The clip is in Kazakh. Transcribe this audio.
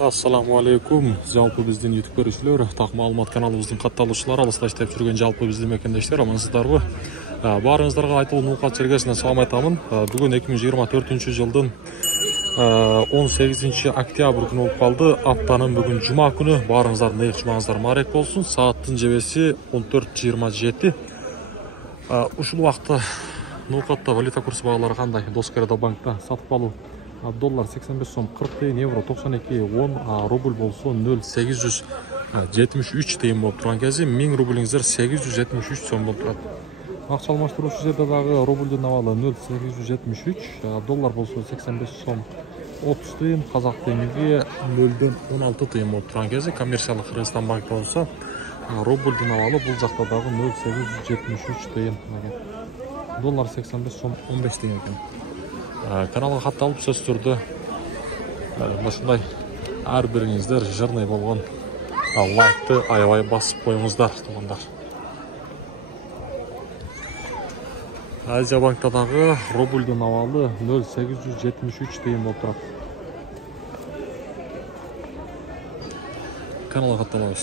Assalamu alaikum. Жалпы біздің YouTube көрушілер, тақ маалымат каналымыздың қатталушылары, алыста іштеп жүрген жалпы біздің мекендештер, амансыздарбы? Барыңыздарға айтылу Нулқат Сергесінен салам айтамын. Бүгін 2024 жылдың 18 октябрь күні болып қалды. Аптаның бүгін жұма күні. Барыңыздар, нейік жұмаңыздар марек болсын. Сааттың жебесі 14:27. Ушул уақытта Нулқатта валюта курсы бағалары қандай? Доскерада банкта сатып алу доллар 85 сом 40 тиын, евро 92 10, рубль болса 0,873 тиын болып тұрған кезде 1000 рубліңіздер 873 сом болып тұрады. Ақша алмаштырушы жерде дағы рубльдің авалы 0,873, доллар болса 85 сом 30 тиын, қазақ теңгеге 0,16 тиын болып тұрған кезде коммерциялық Қырғызстан банкі болса рубльдің авалы бұл жақта дағы 0,873 тиын, доллар 85 сом 15 тиын екен. Каналға хатталып сөз түрді осындай әрбіріңіздер жырнай болған лайкты аябай басып қойыңыздар, туғандар. Азия банктадағы рубльдің авалы 0,873 тиын болып тұрады. Каналға хатталыңыз.